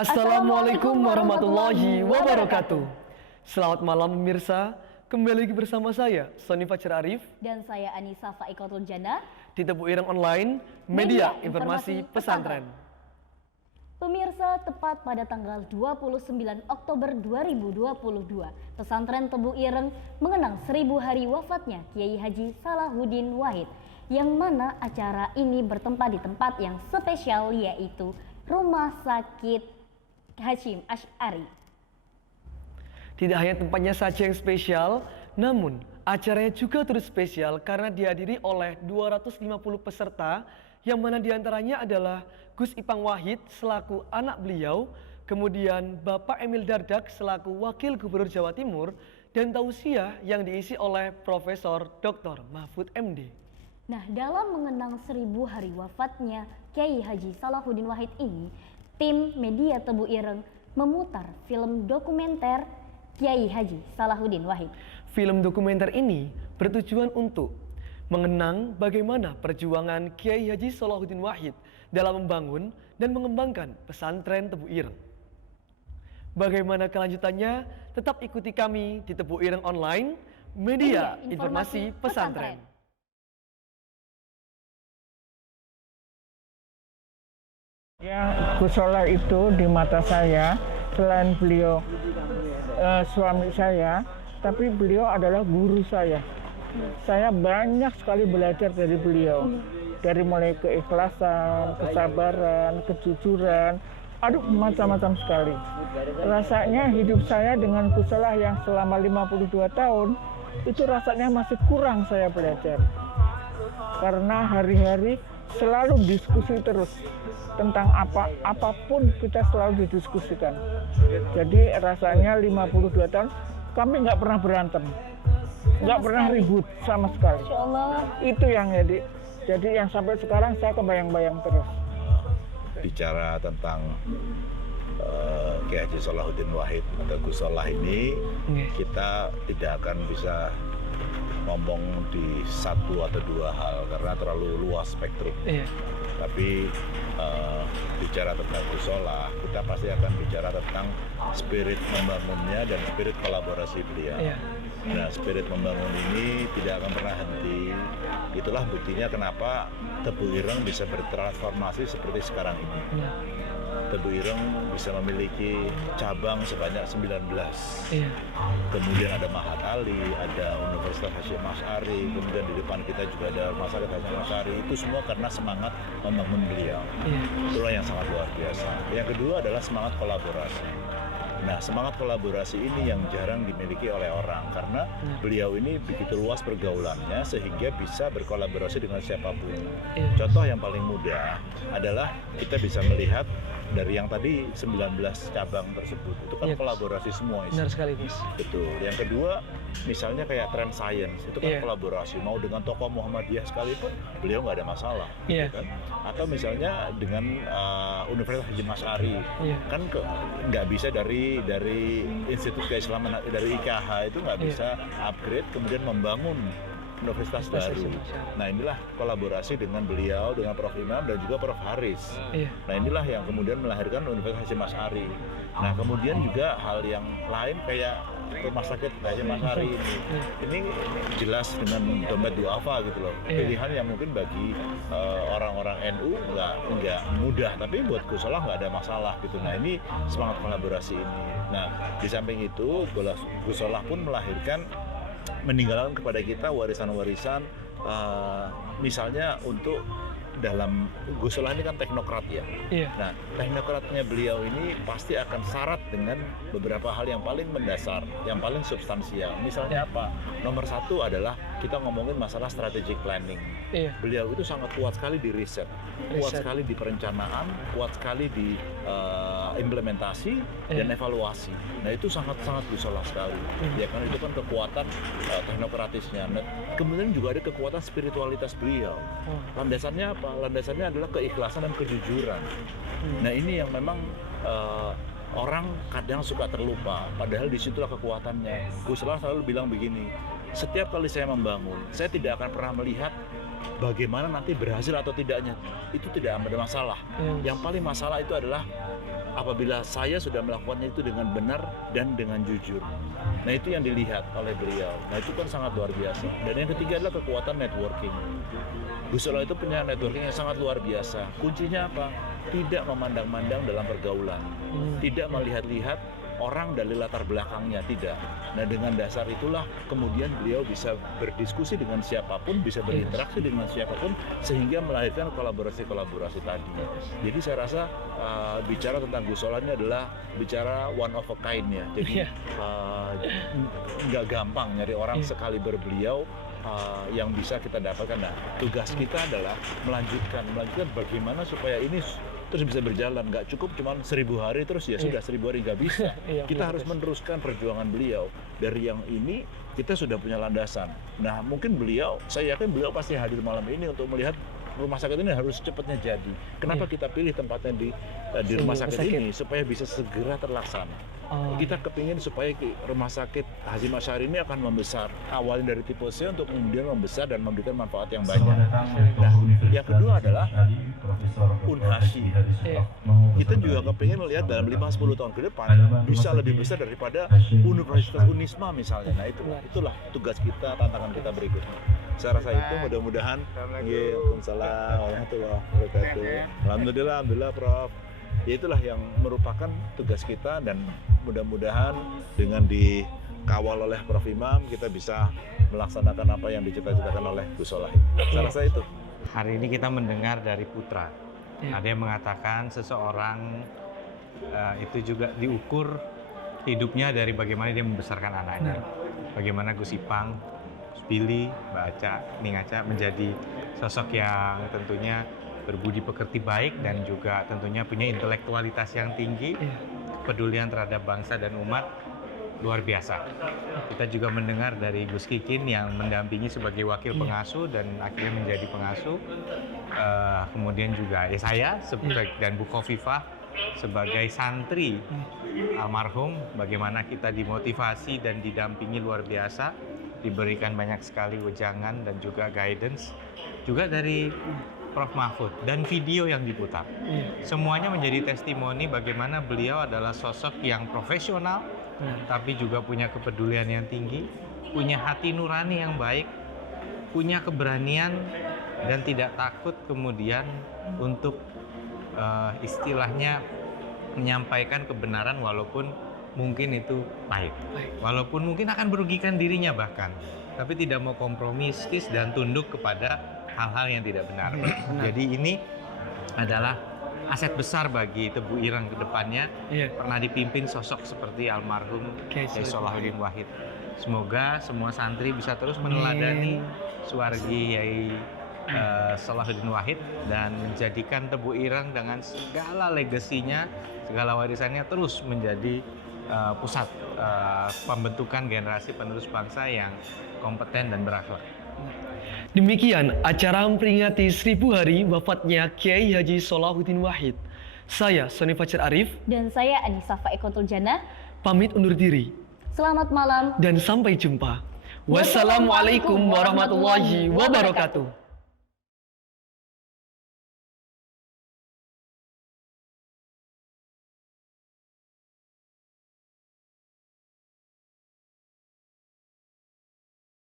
Assalamualaikum warahmatullahi wabarakatuh. Selamat malam pemirsa, kembali lagi bersama saya Sony Fajar Arif dan saya Anissa Faikotul Jannah di Tebu Ireng Online, media informasi pesantren. Pemirsa, tepat pada tanggal 29 Oktober 2022, pesantren Tebu Ireng mengenang 1000 hari wafatnya Kiai Haji Salahuddin Wahid, yang mana acara ini bertempat di tempat yang spesial, yaitu Rumah Sakit Hasyim Asy'ari. Tidak hanya tempatnya saja yang spesial, namun acaranya juga turut spesial karena dihadiri oleh 250 peserta, yang mana diantaranya adalah Gus Ipang Wahid selaku anak beliau, kemudian Bapak Emil Dardak selaku Wakil Gubernur Jawa Timur, dan tausiah yang diisi oleh Profesor Dr. Mahfud MD. Nah, dalam mengenang 1000 hari wafatnya Kiai Haji Salahuddin Wahid ini, tim media Tebu Ireng memutar film dokumenter Kiai Haji Salahuddin Wahid. Film dokumenter ini bertujuan untuk mengenang bagaimana perjuangan Kiai Haji Salahuddin Wahid dalam membangun dan mengembangkan pesantren Tebu Ireng. Bagaimana kelanjutannya? Tetap ikuti kami di Tebu Ireng Online, media informasi pesantren. Ya, Gus Solah itu di mata saya, selain beliau suami saya, tapi beliau adalah guru saya. Saya banyak sekali belajar dari beliau, dari mulai keikhlasan, kesabaran, kejujuran, macam-macam sekali. Rasanya hidup saya dengan Gus Solah yang selama 52 tahun, itu rasanya masih kurang saya belajar. Karena hari-hari selalu diskusi terus tentang apapun kita selalu didiskusikan. Jadi rasanya 52 tahun kami nggak pernah berantem, nggak pernah ribut sama sekali. Itu yang jadi yang sampai sekarang saya kebayang-bayang terus. Bicara tentang Kiai Haji Salahuddin Wahid atau Gus Solah ini, kita tidak akan bisa ngomong di satu atau dua hal karena terlalu luas spektrum. Tapi bicara tentang Gus Solah, kita pasti akan bicara tentang spirit membangunnya dan spirit kolaborasi beliau. Nah, spirit membangun ini tidak akan pernah henti. Itulah buktinya kenapa Tebu Ireng bisa bertransformasi seperti sekarang ini. Tebu Ireng bisa memiliki cabang sebanyak 19. Kemudian ada Mahat Ali, ada Universitas Hasyim Asy'ari, kemudian di depan kita juga ada Rumah Sakit Hasyim Asy'ari. Itu semua karena semangat membangun beliau. Itulah yang sangat luar biasa. Yang kedua adalah semangat kolaborasi. Nah, semangat kolaborasi ini yang jarang dimiliki oleh orang karena beliau ini begitu luas pergaulannya sehingga bisa berkolaborasi dengan siapapun. Contoh yang paling mudah adalah kita bisa melihat dari yang tadi 19 cabang tersebut itu kan kolaborasi semua. Benar sekali, Mas. Betul. Yang kedua, misalnya kayak Trend Science itu kan kolaborasi, mau dengan tokoh Muhammadiyah sekalipun beliau nggak ada masalah, gitu kan? Atau misalnya dengan Universitas Hasyim Asy'ari, kan nggak bisa dari Institut Keislaman dari IKH itu nggak bisa upgrade kemudian membangun universitas baru. Nah, inilah kolaborasi dengan beliau, dengan Prof. Imam dan juga Prof. Haris. Nah, inilah yang kemudian melahirkan Universitas Hasyim Asy'ari. Nah, kemudian juga hal yang lain kayak Rumah Sakit Hasyim Asy'ari ini jelas dengan dompet duafa gitu loh. Pilihan yang mungkin bagi orang-orang NU nggak mudah, tapi buat Gus Solah nggak ada masalah gitu. Nah, ini semangat kolaborasi ini. Nah, di samping itu Gus Solah pun melahirkan, meninggalkan kepada kita warisan-warisan, misalnya untuk dalam Gus Solah ini kan teknokrat ya. Nah, teknokratnya beliau ini pasti akan syarat dengan beberapa hal yang paling mendasar, yang paling substansial. Misalnya apa? Nomor satu adalah kita ngomongin masalah strategic planning. Beliau itu sangat kuat sekali di riset, kuat sekali di perencanaan, kuat sekali di implementasi dan evaluasi. Nah, itu sangat-sangat Gus Solah sekali. Ya kan, itu kan kekuatan teknokratisnya. Nah, kemudian juga ada kekuatan spiritualitas beliau. Landasannya apa? Landasannya adalah keikhlasan dan kejujuran. Nah, ini yang memang orang kadang suka terlupa, padahal disitulah kekuatannya. Gus Solah selalu bilang begini, setiap kali saya membangun, saya tidak akan pernah melihat bagaimana nanti berhasil atau tidaknya. Itu tidak ada masalah. Yang paling masalah itu adalah apabila saya sudah melakukannya itu dengan benar dan dengan jujur. Nah, itu yang dilihat oleh beliau. Nah, itu kan sangat luar biasa. Dan yang ketiga adalah kekuatan networking. Gus Solah itu punya networking yang sangat luar biasa. Kuncinya apa? Tidak memandang-mandang dalam pergaulan. Tidak melihat-lihat orang dari latar belakangnya, tidak. Nah, dengan dasar itulah kemudian beliau bisa berdiskusi dengan siapapun, bisa berinteraksi dengan siapapun, sehingga melahirkan kolaborasi-kolaborasi tadi. Jadi saya rasa bicara tentang Gus Solah ini adalah bicara one of a kind ya. Jadi nggak gampang nyari orang sekaliber beliau yang bisa kita dapatkan. Nah, tugas kita adalah melanjutkan bagaimana supaya ini terus bisa berjalan. Nggak cukup cuma 1000 hari terus ya sudah 1000 hari, nggak bisa. Kita harus meneruskan perjuangan beliau. Dari yang ini kita sudah punya landasan. Nah, mungkin saya yakin beliau pasti hadir malam ini untuk melihat rumah sakit ini harus cepatnya jadi. Kenapa kita pilih tempatnya di rumah sakit ini supaya bisa segera terlaksana. Kita kepingin supaya rumah sakit Hasyim Asy'ari ini akan membesar. Awalnya dari tipe C untuk kemudian membesar dan memberikan manfaat yang banyak. Nah, yang kedua adalah Unhasyi. Kita juga kepingin melihat dalam 5-10 tahun ke depan bisa lebih besar daripada Universitas Unisma misalnya. Nah, itulah tugas kita, tantangan kita berikutnya. Saya rasa itu mudah-mudahan. Waalaikumsalam warahmatullahi wabarakatuh. Alhamdulillah Prof. Ya, itulah yang merupakan tugas kita, dan mudah-mudahan dengan dikawal oleh Prof Imam kita bisa melaksanakan apa yang dicita-citakan oleh Gus Solah. Saya rasa itu. Hari ini kita mendengar dari putra. Ada yang mengatakan seseorang itu juga diukur hidupnya dari bagaimana dia membesarkan anaknya. Bagaimana Gus Ipang, Gus Billy, Mbak Aca, Ning Aca menjadi sosok yang tentunya berbudi pekerti baik dan juga tentunya punya intelektualitas yang tinggi, kepedulian terhadap bangsa dan umat luar biasa. Kita juga mendengar dari Gus Kikin yang mendampingi sebagai wakil pengasuh dan akhirnya menjadi pengasuh. Kemudian juga saya dan Bu Khofifah sebagai santri almarhum, bagaimana kita dimotivasi dan didampingi luar biasa, diberikan banyak sekali wejangan dan juga guidance. Juga dari Prof Mahfud dan video yang diputar. Semuanya menjadi testimoni bagaimana beliau adalah sosok yang profesional, tapi juga punya kepedulian yang tinggi, punya hati nurani yang baik, punya keberanian dan tidak takut kemudian untuk istilahnya menyampaikan kebenaran walaupun mungkin itu pahit, walaupun mungkin akan merugikan dirinya bahkan, tapi tidak mau kompromistis dan tunduk kepada hal-hal yang tidak benar. Jadi ini adalah aset besar bagi Tebu Ireng ke depannya. Pernah dipimpin sosok seperti almarhum Kiai Salahuddin Wahid. Semoga semua santri bisa terus meneladani suwargi Kiai Salahuddin Wahid dan menjadikan Tebu Ireng dengan segala legasinya, segala warisannya terus menjadi pusat pembentukan generasi penerus bangsa yang kompeten dan berakhlak. Demikian acara memperingati 1000 hari wafatnya Kiai Haji Salahuddin Wahid. Saya Sony Fajar Arif Dan saya Anisafa Ekotul Jana pamit undur diri. Selamat malam Dan sampai jumpa. Wassalamualaikum warahmatullahi wabarakatuh.